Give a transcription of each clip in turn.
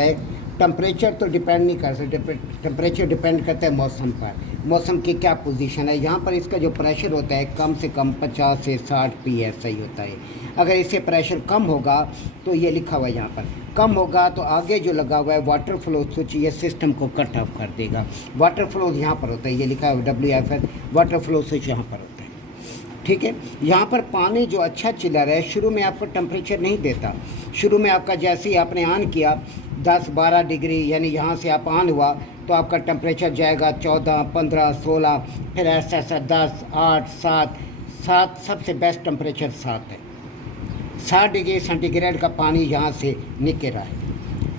है टेम्परेचर तो डिपेंड नहीं कर सकते, टेम्परेचर डिपेंड करता है मौसम पर, मौसम की क्या पोजीशन है। यहाँ पर इसका जो प्रेशर होता है कम से कम 50 से 60 PSI होता है। अगर इससे प्रेशर कम होगा तो ये लिखा हुआ है यहाँ पर कम होगा तो आगे जो लगा हुआ है वाटर फ्लो स्विच ये सिस्टम को कट ऑफ कर देगा। वाटर फ्लो यहाँ पर होता है, ये लिखा है WFS, वाटर फ्लो स्विच यहाँ पर होता है। ठीक है, यहाँ पर पानी जो अच्छा चिलर है शुरू में आपको टेम्परेचर नहीं देता। शुरू में आपका जैसे ही आपने ऑन किया 10-12 डिग्री, यानी यहाँ से आप ऑन हुआ तो आपका टेम्परेचर जाएगा 14, 15, 16, फिर ऐसा ऐसा 10, 8, 7 सबसे बेस्ट टेम्परेचर 7 है। 60 डिग्री सेंटीग्रेड का पानी यहाँ से निकल रहा है।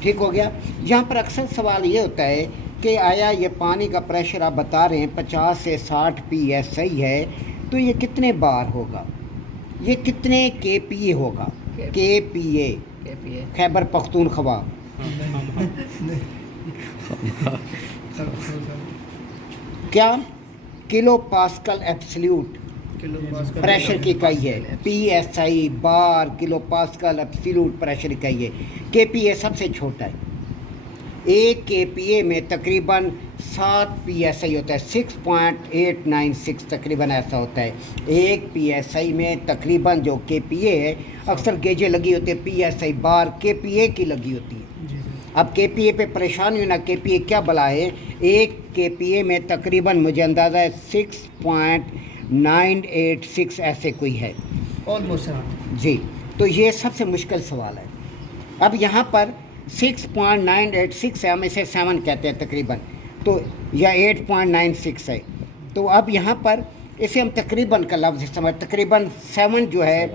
ठीक हो गया। यहाँ पर अक्सर सवाल ये होता है कि आया ये पानी का प्रेशर आप बता रहे हैं 50 से 60 PSI है, तो ये कितने बार होगा, ये कितने KPA होगा? KPA खैबर पख्तूनख्वा। क्या? किलो पास्कल एब्सोल्यूट प्रेशर की इकाई है। PSI बार किलो पास्कल एब्सोल्यूट प्रेशर इकाई है। KPA सबसे छोटा है। एक KPA में तकरीबन 7 PSI होता है, 6.896 तकरीबन ऐसा होता है। एक PSI में तकरीबन जो KPA है, अक्सर गेजें लगी होती है PSI बार KPA की लगी होती है। अब KPA पे परेशान हुई ना, KPA क्या बला है। एक KPA में तकरीबन मुझे अंदाज़ा है 6.986 ऐसे कोई है ऑलमोस्ट जी। तो ये सबसे मुश्किल सवाल है। अब यहाँ पर 6.986 है, हम इसे 7 कहते हैं तकरीबन, तो या 8.96 है। तो अब यहाँ पर इसे हम तकरीबन का लफ्ज़ समझ, तकरीबन 7 जो है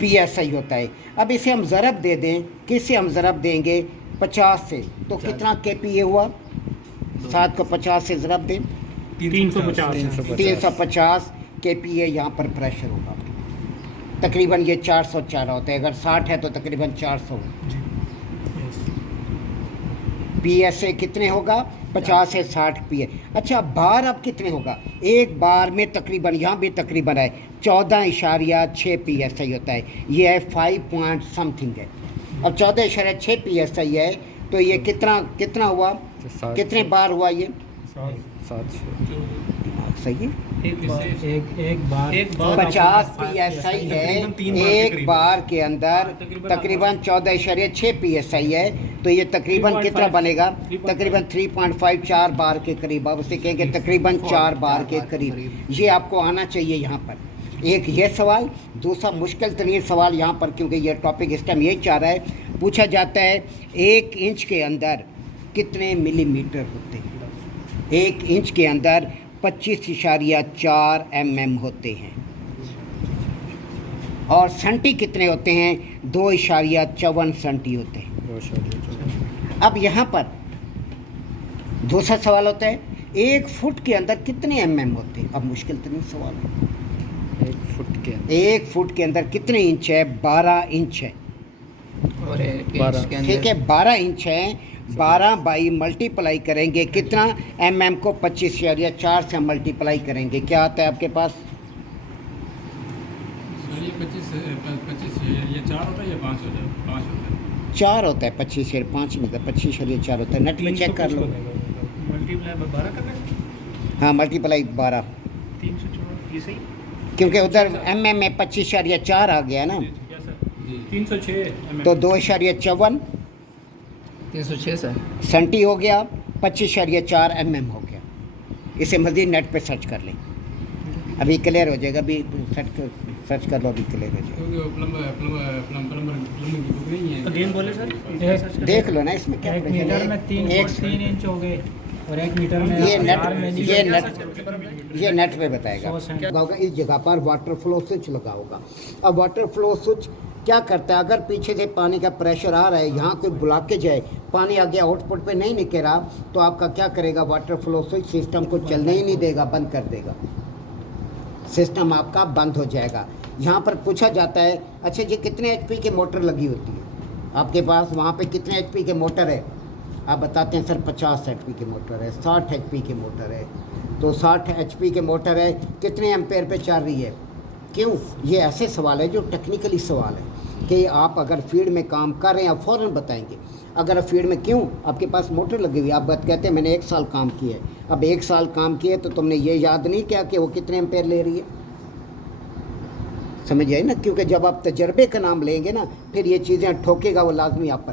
PSI होता है। अब इसे हम ज़रब दे दें, किससे हम ज़रब देंगे? 50 से, तो कितना KPA हुआ? 7 को 50 से ज़रब दें 350 KPA यहाँ पर प्रेशर होगा। तकरीबन ये 404 होता है। अगर 60 है तो तकरीबन 400। PSA कितने होगा? 50 से 60 PA। अच्छा, बार अब कितने होगा? एक बार में तकरीबन, यहाँ भी तकरीबन है 14.6 PSI होता है। ये है 5 पॉइंट समथिंग है। अब 14.6 PSI है तो ये कितना हुआ? कितने बार हुआ ये? 7 सही है। एक बार 50 PSI है एक बार के अंदर, तकरीबन 14.6 PSI है, तो ये तकरीबन कितना बनेगा? तकरीबन 3.5 4 बार के करीब। आप उसे कहेंगे तकरीबन 4 बार के करीब। ये आपको आना चाहिए यहाँ पर। एक ये सवाल। दूसरा मुश्किल तरीन सवाल यहाँ पर, क्योंकि ये टॉपिक इस टाइम यही चाह रहा है, पूछा जाता है 1 इंच के अंदर कितने मिलीमीटर होते हैं? 1 इंच के अंदर 25.4 mm होते हैं। और सेंटी कितने होते हैं? 2.54 सेंटी होते हैं। अब यहाँ पर दूसरा सवाल होता है 1 फुट के अंदर कितने mm होते हैं? अब मुश्किल तरीन सवाल है। 1 फुट के अंदर कितने इंच है? 12 इंच है। ठीक है, 12 इंच है। 12 बाई मल्टीप्लाई करेंगे कितना? MM को 25.4 से हम मल्टीप्लाई करेंगे, क्या आता है आपके पास? 4 होता है। 25.5 नहीं, 25.4 होता है। नेट में चेक कर लो। हाँ, मल्टीप्लाई 12, क्योंकि उधर MM में 25.4 आ गया ना, 306 तो 2.54 306 सर सेंटी हो गया, 25.4 mm हो गया। इसे मज़ीद नेट पे सर्च कर लें, अभी क्लियर हो जाएगा। अभी सर्च कर लो, अभी क्लियर हो जाएगा। देख लो ना, इसमें क्या मीटर में 3 इंच हो गए और 1 मीटर में ये नेट पे बताएगा। होगा इस जगह पर वाटर फ्लो स्विच लगा होगा। अब वाटर फ्लो स्विच क्या करता है? अगर पीछे से पानी का प्रेशर आ रहा है, यहाँ कोई ब्लॉकेज है, पानी आगे आउटपुट पे नहीं निकल रहा, तो आपका क्या करेगा? वाटर फ्लो स्विच सिस्टम को चलने ही नहीं देगा, बंद कर देगा। सिस्टम आपका बंद हो जाएगा। यहाँ पर पूछा जाता है अच्छा जी कितने HP की मोटर लगी होती है आपके पास? वहाँ पे कितने HP के मोटर है? आप बताते हैं सर 50 HP की मोटर है, 60 HP की मोटर है। तो 60 HP की मोटर है, कितने एम्पेयर पे चल रही है? क्यों? ये ऐसे सवाल है जो टेक्निकली सवाल है कि आप अगर फील्ड में काम कर रहे हैं आप फ़ौरन बताएंगे। अगर आप फील्ड में क्यों आपके पास मोटर लगी हुई, आप बात कहते हैं मैंने 1 साल काम किया है। अब 1 साल काम किया तो तुमने ये याद नहीं किया कि वो कितने एम्पेयर ले रही है, समझ आई ना? क्योंकि जब आप तजर्बे का नाम लेंगे ना फिर ये चीज़ें ठोकेगा वो लाजमी आप पर।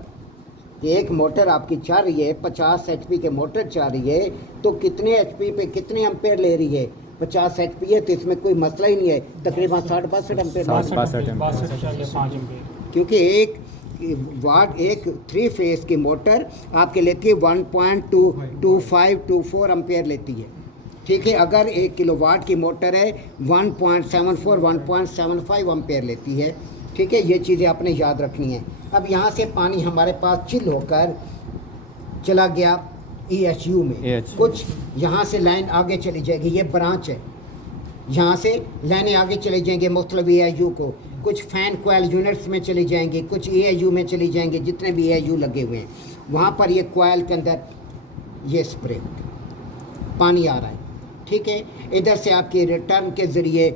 कि एक मोटर आपकी चल रही है 50 HP के मोटर चल रही है तो कितने HP पे कितने एम्पेयर ले रही है? 50 HP है तो इसमें कोई मसला ही नहीं है, तकरीबन 60-62 एम्पेयर, 5 एम्पेयर, क्योंकि एक वाट एक 3 फेस की मोटर आपके लेती है 1.2524 एम्पेयर लेती है, ठीक है। अगर 1 किलोवाट की मोटर है 1.75 एम्पेयर लेती है, ठीक है। ये चीज़ें आपने याद रखनी है। अब यहाँ से पानी हमारे पास चिल होकर चला गया EHU में, कुछ यहाँ से लाइन आगे चली जाएगी, ये ब्रांच है, यहाँ से लाइनें आगे चली जाएंगे मुख्तलिफ EHU को, कुछ फैन कोयल यूनिट्स में चली जाएंगी, कुछ EHU में चली जाएंगे, जितने भी EHU लगे हुए हैं वहाँ पर ये कोयल के अंदर ये स्प्रे होगा, पानी आ रहा है, ठीक है। इधर से आपकी रिटर्न के ज़रिए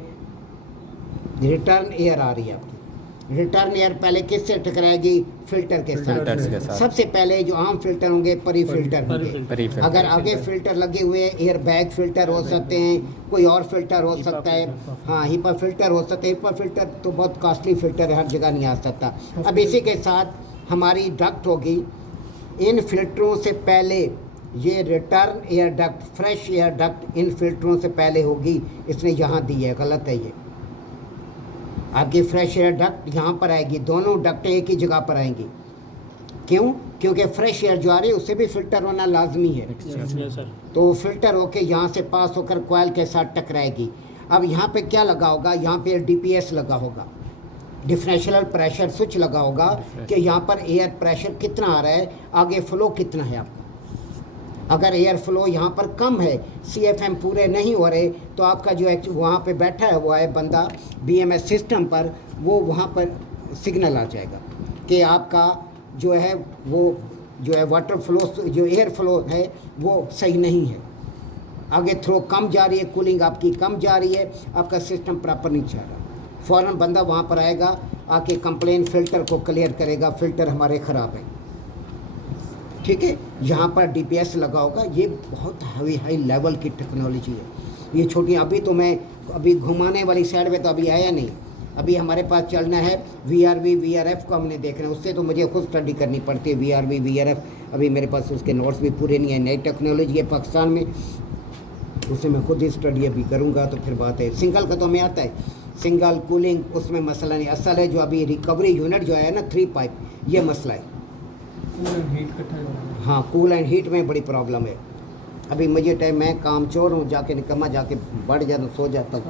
रिटर्न एयर आ रही है आपकी। रिटर्न एयर पहले किससे टकराएगी? फिल्टर के साथ। सबसे पहले जो आम फिल्टर होंगे परी फिल्टर होंगे। अगर आगे फिल्टर लगे हुए एयर बैग फिल्टर हो सकते हैं, कोई और फिल्टर हो सकता है, हाँ हिपा फिल्टर हो सकता है। हिपा फिल्टर तो बहुत कॉस्टली फिल्टर है, हर जगह नहीं आ सकता। अब इसी के साथ हमारी डक्ट होगी, इन फिल्टरों से पहले ये return air duct, fresh air duct इन फिल्टरों से पहले होगी, इसने यहाँ दी है, गलत है ये। आपकी फ्रेश एयर डक्ट यहाँ पर आएगी, दोनों डक्ट एक ही जगह पर आएंगी। क्यों? क्योंकि फ्रेश एयर जो आ रही है उससे भी फिल्टर होना लाजमी है। तो फिल्टर होके यहाँ से पास होकर कोयल के साथ टकराएगी। अब यहाँ पे क्या लगा होगा? यहाँ पे DPS लगा होगा, डिफरेंशियल प्रेशर स्विच लगा होगा कि यहाँ पर एयर प्रेशर कितना आ रहा है, आगे फ्लो कितना है आपका। अगर एयर फ्लो यहाँ पर कम है, CFM पूरे नहीं हो रहे, तो आपका जो वहाँ पे बैठा है हुआ है बंदा BMS सिस्टम पर, वो वहाँ पर सिग्नल आ जाएगा कि आपका जो है वो जो है वाटर फ्लो, जो एयर फ्लो है वो सही नहीं है, आगे थ्रो कम जा रही है, कूलिंग आपकी कम जा रही है, आपका सिस्टम प्रॉपर नहीं चल रहा। फ़ौरन बंदा वहाँ पर आएगा, आके कंप्लेन फ़िल्टर को क्लियर करेगा, फ़िल्टर हमारे ख़राब है, ठीक है। यहाँ पर DPS लगा होगा। ये बहुत हाई लेवल की टेक्नोलॉजी है। ये छोटी अभी तो मैं अभी घुमाने वाली साइड में तो अभी आया नहीं, अभी हमारे पास चलना है VRV VRF को हमने देखना है, उससे तो मुझे खुद स्टडी करनी पड़ती है। VRV VRF अभी मेरे पास उसके नोट्स भी पूरे नहीं है, नई टेक्नोलॉजी है पाकिस्तान में, उसे मैं खुद ही स्टडी अभी करूँगा तो फिर बात है। सिंगल का तो हमें आता है, सिंगल कूलिंग उसमें मसला नहीं, असल है जो अभी रिकवरी यूनिट जो है ना 3 पाइप, ये मसला है। हाँ, कूल एंड हीट में बड़ी प्रॉब्लम है। अभी मुझे टाइम, मैं काम चोर हूँ, जाके निकम्मा जाके बढ़ जाता, सो जाता हूँ,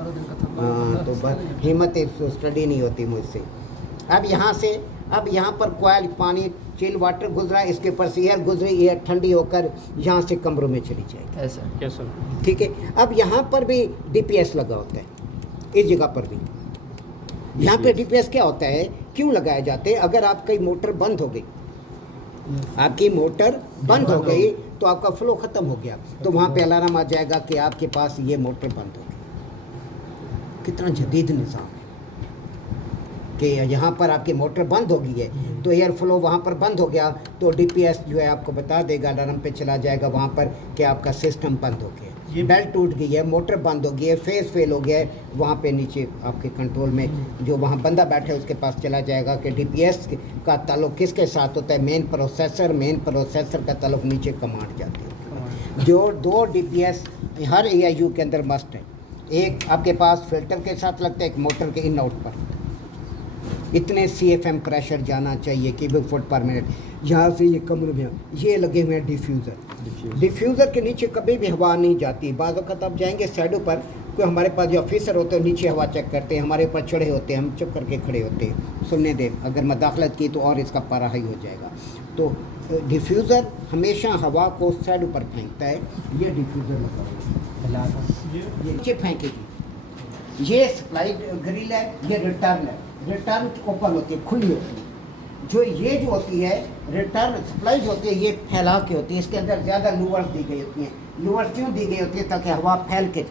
हाँ, तो बस हिम्मत स्टडी नहीं होती मुझसे। अब यहाँ पर कोयल पानी चिल वाटर गुजरा, इसके ऊपर से एयर गुजरी, एयर ठंडी होकर यहाँ से कमरों में चली जाएगी, ऐसा, ठीक है। अब यहाँ पर भी DPS लगा होता है, इस जगह पर भी। यहाँ पे DPS क्या होता है, क्यों लगाए जाते हैं? अगर आपकी मोटर बंद हो गई, आपकी मोटर बंद हो गई तो आपका फ्लो ख़त्म हो गया, तो वहाँ पे अलार्म आ जाएगा कि आपके पास ये मोटर बंद हो गई। कितना जदीद निज़ाम है कि यहाँ पर आपकी मोटर बंद हो गई है तो एयर फ्लो वहाँ पर बंद हो गया, तो DPS जो है आपको बता देगा, अलार्म पे चला जाएगा वहाँ पर कि आपका सिस्टम बंद हो गया, बेल्ट टूट गई है, मोटर बंद हो गई है, फेस फेल हो गया है। वहाँ पे नीचे आपके कंट्रोल में जो वहाँ बंदा बैठा है उसके पास चला जाएगा कि DPS का ताल्लुक किसके साथ होता है? मेन प्रोसेसर का ताल्लुक नीचे कमांड जाती है। जो 2 DPS हर AIU के अंदर मस्ट है, एक आपके पास फिल्टर के साथ लगता है, एक मोटर के इन आउट पर। इतने CFM प्रेशर जाना चाहिए क्यूबिक फुट पर मिनट। यहाँ से ये कमरे में ये लगे हुए हैं डिफ्यूज़र के नीचे कभी भी हवा नहीं जाती। बाज़ वक़्त आप जाएंगे साइडों पर, कोई हमारे पास जो ऑफिसर होते हैं नीचे हवा चेक करते हैं, हमारे ऊपर चढ़े होते हैं, हम चुप करके खड़े होते हैं, सुनने दें, अगर मदाखलत की तो और इसका पारा हाई हो जाएगा। तो डिफ्यूज़र हमेशा हवा को साइड पर फेंकता है। ये डिफ्यूज़र लगा हुआ है, ये नीचे फेंकेगी। ये सप्लाई ग्रिल है, ये रिटर्न है। रिटर्न ओपन होती है, खुली होती है। जो होती है रिटर्न सप्लाई जो होती है, ये फैला के होती है, इसके अंदर ज़्यादा लूवर्स दी गई होती हैं। लूवर्स क्यों दी गई होती है? ताकि हवा फैल के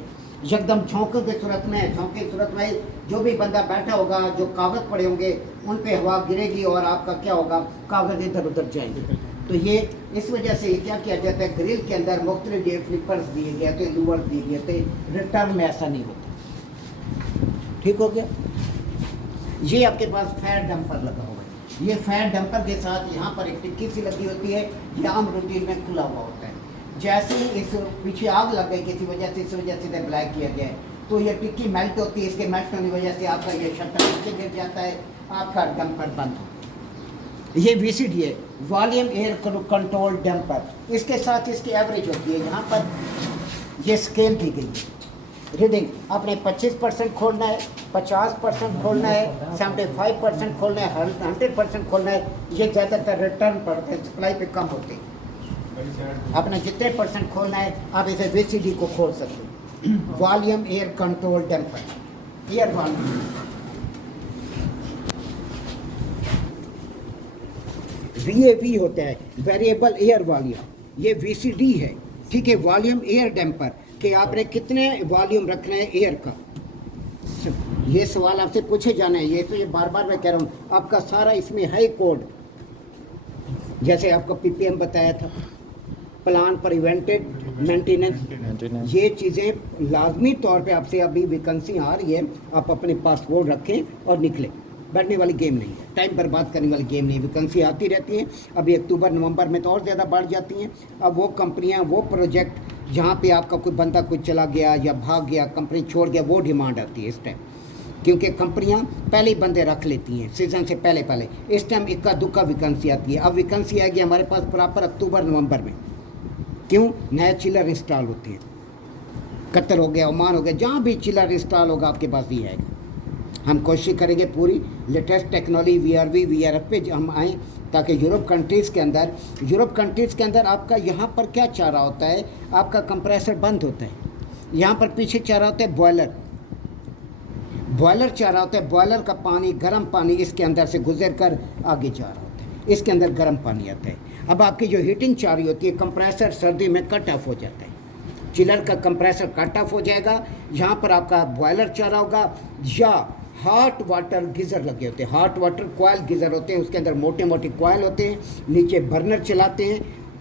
एकदम झोंके की सूरत में, झोंके की सूरत में जो भी बंदा बैठा होगा, जो कागज़ पड़े होंगे उन पे हवा गिरेगी और आपका क्या होगा, कागज़ इधर उधर जाएंगे। तो ये इस वजह से क्या किया जाता है, ग्रिल के अंदर मुख्तलिफ फ्लिपर्स दिए गए थे, लूवर दिए गए थे, रिटर्न में ऐसा नहीं होता। ठीक हो गया। ये आपके पास फायर डंपर लगा हुआ है। ये फायर डंपर के साथ यहाँ पर एक टिक्की सी लगी होती है, ये आम रूटीन में खुला हुआ होता है। जैसे ही इस पीछे आग लग गई किसी वजह से, इस वजह से इधर ब्लैक किया गया है, तो ये टिक्की मेल्ट होती है, इसके मेल्ट होने की वजह से आपका ये शटर नीचे गिर जाता है, आपका डंपर बंद हो। ये VCD है, वॉल्यूम एयर कंट्रोल डंपर। इसके साथ इसकी एवरेज होती है, यहाँ पर ये स्केल दी गई है। रीडिंग आपने 25% खोलना है, 50% खोलना है, 75% खोलना है, 100% खोलना है। ये ज़्यादातर रिटर्न पड़ते हैं, सप्लाई पे कम होते हैं। आपने जितने % खोलना है आप इसे VCD को खोल सकते हैं। Volume air control dumper, air volume. VAV होता है, वेरिएबल एयर वॉल्यूम। ये VCD है, ठीक है। वॉल्यूम एयर डैम्पर कि आपने कितने वॉल्यूम रखना है एयर का, ये सवाल आपसे पूछे जाना है। ये तो ये बार बार मैं कह रहा हूँ, आपका सारा इसमें है कोड। जैसे आपको PPM बताया था, प्लान प्रिवेंटेड मेंटेनेंस, ये चीज़ें लाजमी तौर पे आपसे अभी वैकेंसी आ रही है, आप अपने पास कोड रखें और निकलें। बैठने वाली गेम नहीं है, टाइम बर्बाद करने वाली गेम नहीं है। वैकेंसी आती रहती है, अभी अक्टूबर नवंबर में तो और ज़्यादा बढ़ जाती हैं। अब वो कंपनियां, वो प्रोजेक्ट जहां पे आपका कोई बंदा कोई चला गया या भाग गया, कंपनी छोड़ गया, वो डिमांड आती है इस टाइम, क्योंकि कंपनियां पहले ही बंदे रख लेती हैं सीज़न से पहले। इस टाइम इक्का दुक्का वैकेंसी आती है। अब वैकेंसी आएगी हमारे पास प्रॉपर अक्टूबर नवंबर में। क्यों? नए चिलर इंस्टॉल होते हैं, कतर हो गया, ओमान हो गया, जहाँ भी चिलर इंस्टॉल होगा आपके पास ही आएगा। हम कोशिश करेंगे पूरी लेटेस्ट टेक्नोलॉजी VRV VRF पे हम आएँ, ताकि यूरोप कंट्रीज़ के अंदर आपका यहाँ पर क्या चाह रहा होता है, आपका कंप्रेसर बंद होता है, यहाँ पर पीछे चाह रहा होता है बॉयलर चाह रहा होता है। बॉयलर का पानी, गर्म पानी इसके अंदर से गुजर कर आगे जा रहा होता है, इसके अंदर गर्म पानी आता है। अब आपकी जो हीटिंग चाह रही होती है, कंप्रेसर सर्दी में कट ऑफ हो जाता है, चिलर का कंप्रेसर कट ऑफ हो जाएगा। यहाँ पर आपका बॉयलर चाह रहा होगा, या हॉट वाटर गीज़र लगे होते हैं, हॉट वाटर कॉयल गीज़र होते हैं, उसके अंदर मोटे मोटे कॉयल होते हैं, नीचे बर्नर चलाते हैं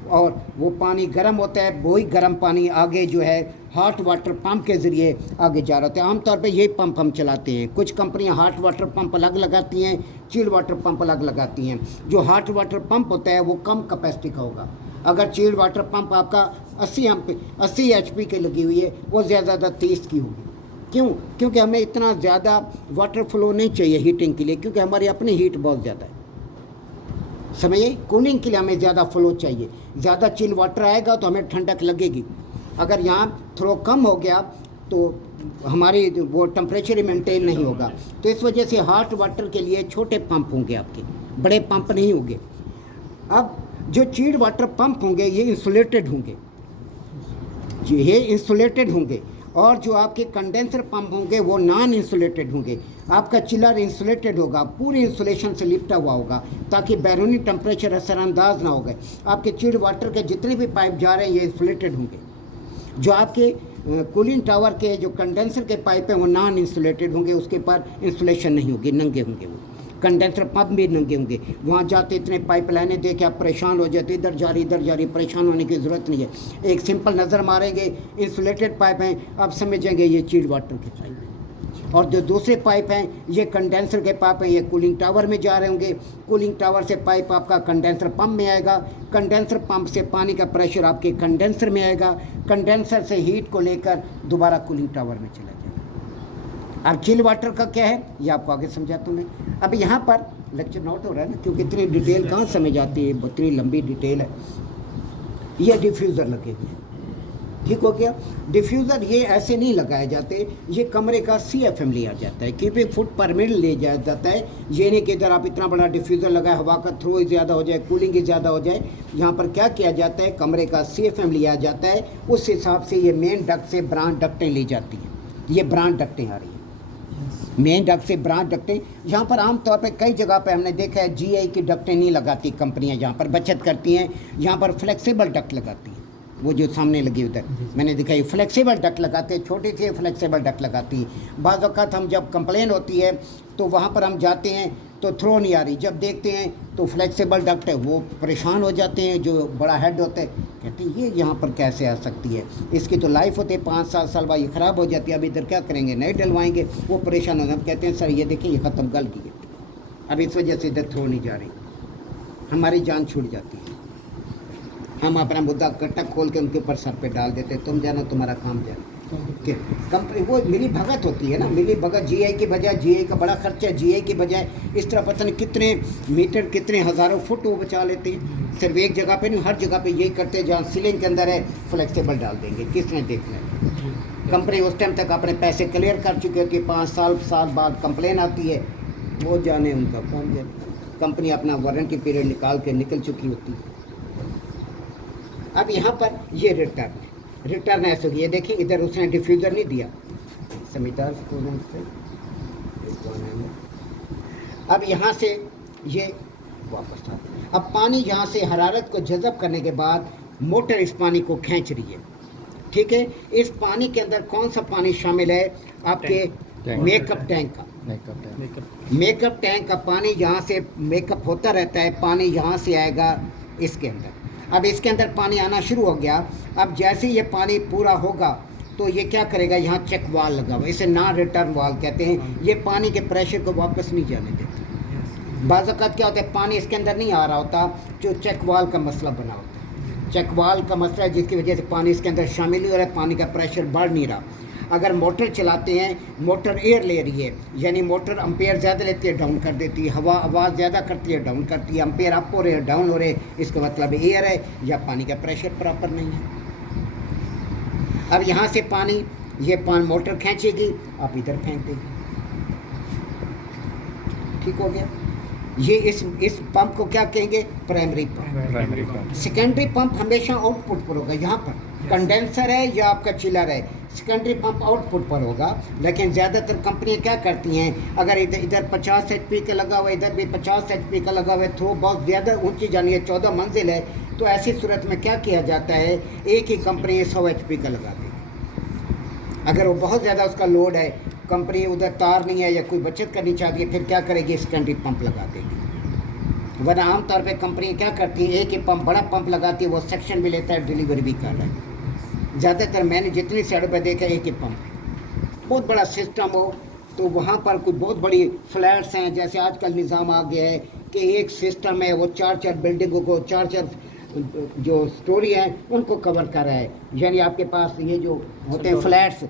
और वो पानी गर्म होता है, वही गर्म पानी आगे जो है हॉट वाटर पंप के ज़रिए आगे जा रहा होता है। आमतौर पे यही पंप हम चलाते हैं। कुछ कंपनियां हॉट वाटर पंप अलग लगाती हैं, चिल वाटर पंप अलग लगाती हैं। जो हॉट वाटर पंप होता है वो कम कैपेसिटी का होगा। अगर चिल वाटर पंप आपका 80 HP की लगी हुई है, वो ज़्यादा 30 की होगी। क्यों? क्योंकि हमें इतना ज़्यादा वाटर फ्लो नहीं चाहिए हीटिंग के लिए, क्योंकि हमारी अपनी हीट बहुत ज़्यादा है, समझिए। कूलिंग के लिए हमें ज़्यादा फ्लो चाहिए। ज़्यादा चिल वाटर आएगा तो हमें ठंडक लगेगी। अगर यहाँ थ्रो कम हो गया तो हमारी वो टेम्परेचर ही मेंटेन नहीं होगा। तो इस वजह से हॉट वाटर के लिए छोटे पंप होंगे आपके, बड़े पंप नहीं होंगे। अब जो चिल्ड वाटर पंप होंगे ये इंसुलेटेड होंगे, और जो आपके कंडेंसर पंप होंगे वो नॉन इंसुलेटेड होंगे। आपका चिलर इंसुलेटेड होगा, पूरी इंसुलेशन से लिपटा हुआ होगा, ताकि बैरूनी टेम्परेचर असरअंदाज ना हो गए। आपके चिल्ड वाटर के जितने भी पाइप जा रहे हैं ये इंसुलेटेड होंगे। जो आपके कूलिंग टावर के जो कंडेंसर के पाइप हैं वो नॉन इंसुलेटेड होंगे, उसके पर इंसुलेशन नहीं होगी, नंगे होंगे वो। कंडेंसर पंप भी नंगे होंगे। वहाँ जाते इतने पाइप लाइनें देख आप परेशान हो जाते, इधर जा रही, परेशान होने की ज़रूरत नहीं है। एक सिंपल नज़र मारेंगे, इंसुलेटेड पाइप हैं, आप समझेंगे ये चिल्ड वाटर के पाइप हैं। और जो दूसरे पाइप हैं ये कंडेंसर के पाइप हैं, ये कूलिंग टावर में जा रहे होंगे। कूलिंग टावर से पाइप आपका कंडेंसर पंप में आएगा, कंडेंसर पंप से पानी का प्रेशर आपके कंडेंसर में आएगा, कंडेंसर से हीट को लेकर दोबारा कूलिंग टावर में चला जाएगा। अब चिल वाटर का क्या है ये आपको आगे समझाता हूँ मैं। अब यहाँ पर लेक्चर नोट हो रहा है ना, क्योंकि इतनी डिटेल कहाँ समझ आती है, इतनी लंबी डिटेल है। ये डिफ्यूज़र लगे हुए हैं, ठीक हो गया। डिफ्यूज़र ये ऐसे नहीं लगाए जाते, ये कमरे का CFM लिया जाता है, क्योंकि फुट पर मिनट ले जाया जाता है। ये नहीं कि इधर आप इतना बड़ा डिफ्यूज़र लगाए, हवा का थ्रो ही ज़्यादा हो जाए, कूलिंग ही ज़्यादा हो जाए। यहाँ पर क्या किया जाता है, कमरे का CFM लिया जाता है, उस हिसाब से ये मेन डक्ट से ब्रांच डक्टें ली जाती हैं। ये ब्रांच डक्टें आ रही हैं, मेन डक्ट से ब्रांच डक्टें। यहाँ पर आमतौर पे कई जगह पे हमने देखा है GI की डक्टें नहीं लगाती कंपनियाँ, यहाँ पर बचत करती हैं, यहाँ पर फ्लेक्सिबल डक्ट लगाती हैं। वो जो सामने लगी उधर मैंने दिखाई। फ्लेक्सिबल डक्ट लगाते हैं, छोटी सी फ्लेक्सिबल डक्ट लगाती है। बाज़ वक़्त हम जब कंप्लेन होती है तो वहाँ पर हम जाते हैं तो थ्रो नहीं आ रही, जब देखते हैं तो फ्लेक्सिबल डक्ट है, वो परेशान हो जाते हैं। जो बड़ा हेड होता है कहते हैं ये यहाँ पर कैसे आ सकती है, इसकी तो लाइफ होती है 5-7 साल बाद ये ख़राब हो जाती है, अब इधर क्या करेंगे, नहीं डलवाएंगे। वो परेशान हो जाते, कहते हैं सर ये देखिए ये ख़त्म गल गई है, अब इस वजह से इधर थ्रो नहीं जा रही, हमारी जान छूट जाती है। हम अपना मुद्दा कट्टा खोल के उनके ऊपर सर पे डाल देते, तुम जानो तुम्हारा काम जानो। कि कंपनी वो मिली भगत होती है ना, मिली भगत। जीआई की बजाय, जीआई का बड़ा खर्चा है, जीआई की बजाय इस तरह पता नहीं कितने मीटर, कितने हज़ारों फुट वो बचा लेते हैं। सिर्फ एक जगह पे नहीं, हर जगह पे यही करते हैं। जहाँ सीलिंग के अंदर है फ्लेक्सिबल डाल देंगे, किसने देखना है। कंपनी उस टाइम तक अपने पैसे क्लियर कर चुकी होती है, 5 साल बाद कंप्लेन आती है, वो जाने उनका कौन जाने। कंपनी अपना वारंटी पीरियड निकाल के निकल चुकी होती है। अब यहाँ पर ये रिटर्न ऐसे ये देखिए, इधर उसने डिफ्यूज़र नहीं दिया, समितार से। अब यहाँ से ये वापस आ, अब पानी यहाँ से हरारत को जज़ब करने के बाद मोटर इस पानी को खींच रही है, ठीक है। इस पानी के अंदर कौन सा पानी शामिल है, आपके मेकअप टैंक का। मेकअप टैंक का पानी यहाँ से मेकअप होता रहता है, पानी यहाँ से आएगा इसके अंदर। अब इसके अंदर पानी आना शुरू हो गया। अब जैसे ये पानी पूरा होगा तो ये क्या करेगा, यहाँ चेक वाल लगा हुआ, इसे ना रिटर्न वाल कहते हैं। ये पानी के प्रेशर को वापस नहीं जाने देता। बाज़ वक़्त क्या होता है, पानी इसके अंदर नहीं आ रहा होता, जो चेक वाल का मसला बना होता है। चेक वाल का मसला है जिसकी वजह से पानी इसके अंदर शामिल नहीं हो रहा है, पानी का प्रेशर बढ़ नहीं रहा। अगर मोटर चलाते हैं, मोटर एयर ले रही है, यानी मोटर अम्पेयर ज़्यादा लेती है, डाउन कर देती है। हवा आवाज़ ज़्यादा करती है, डाउन करती है। अम्पेयर अप हो रहे हैं, डाउन हो रहे हैं, इसका मतलब एयर है या पानी का प्रेशर प्रॉपर नहीं है। अब यहाँ से पानी ये मोटर खींचेगी, आप इधर फेंक देगी, ठीक हो गया। ये इस पंप को क्या कहेंगे, प्राइमरी पंप। सेकेंडरी पंप हमेशा आउटपुट पर होगा। यहाँ पर कंडेंसर है या आपका चिलर है, सेकेंडरी पंप आउटपुट पर होगा। लेकिन ज़्यादातर कंपनियाँ क्या करती हैं, अगर इधर 50 HP का लगा हुआ है, इधर भी 50 HP का लगा हुआ है, थ्रो बहुत ज़्यादा ऊंची जानी है, 14 मंजिल है, तो ऐसी सूरत में क्या किया जाता है, एक ही कंपनी 100 HP का लगा देगी। अगर वो बहुत ज़्यादा उसका लोड है, कंपनी उधर तार नहीं है या कोई बचत करनी चाहती है, फिर क्या करेगी, सेकेंडरी पंप लगा देगी। वरना आमतौर पे कंपनी क्या करती है, एक ही पंप, बड़ा पंप लगाती है, वो सेक्शन भी लेता है, डिलीवरी भी कर रहा है। ज़्यादातर मैंने जितनी साइडों पर देखा, एक ही पंप, बहुत बड़ा सिस्टम हो तो वहाँ पर कोई बहुत बड़ी फ्लैट्स हैं, जैसे आजकल निज़ाम आ गया है कि एक सिस्टम है, वो 4-4 बिल्डिंगों को, 4-4 जो स्टोरी हैं उनको कवर कर रहा है। यानी आपके पास ये जो होते हैं फ्लैट्स,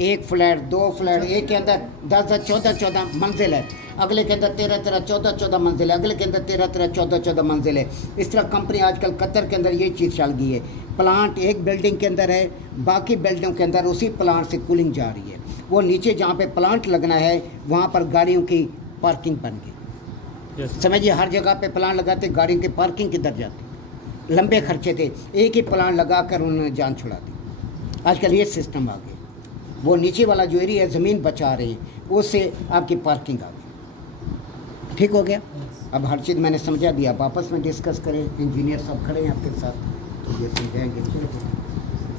एक फ्लैट, 2 फ्लैट, एक के अंदर 10-10, 14-14 मंजिल है, अगले के अंदर 13-13, 14-14 मंजिल है, अगले के अंदर 13-13, 14-14 मंजिल है। इस तरह कंपनी आजकल कतर के अंदर ये चीज़ चल गई है। प्लांट एक बिल्डिंग के अंदर है, बाकी बिल्डिंगों के अंदर उसी प्लांट से कूलिंग जा रही है। वो नीचे जहाँ पे प्लांट लगना है वहाँ पर गाड़ियों की पार्किंग बन गई। समझिए, हर जगह पे प्लांट लगाते, गाड़ियों की पार्किंग किधर जाती, लंबे खर्चे थे, एक ही प्लांट लगा कर उन्होंने जान छुड़ा दी। आजकल ये सिस्टम आ गया, वो नीचे वाला जो एरिया ज़मीन बचा रही है उससे आपकी पार्किंग आ गई, ठीक हो गया। अब हर चीज़ मैंने समझा दिया, आप आपस में डिस्कस करें, इंजीनियर सब खड़े हैं आपके साथ, तो ये समझाएंगे।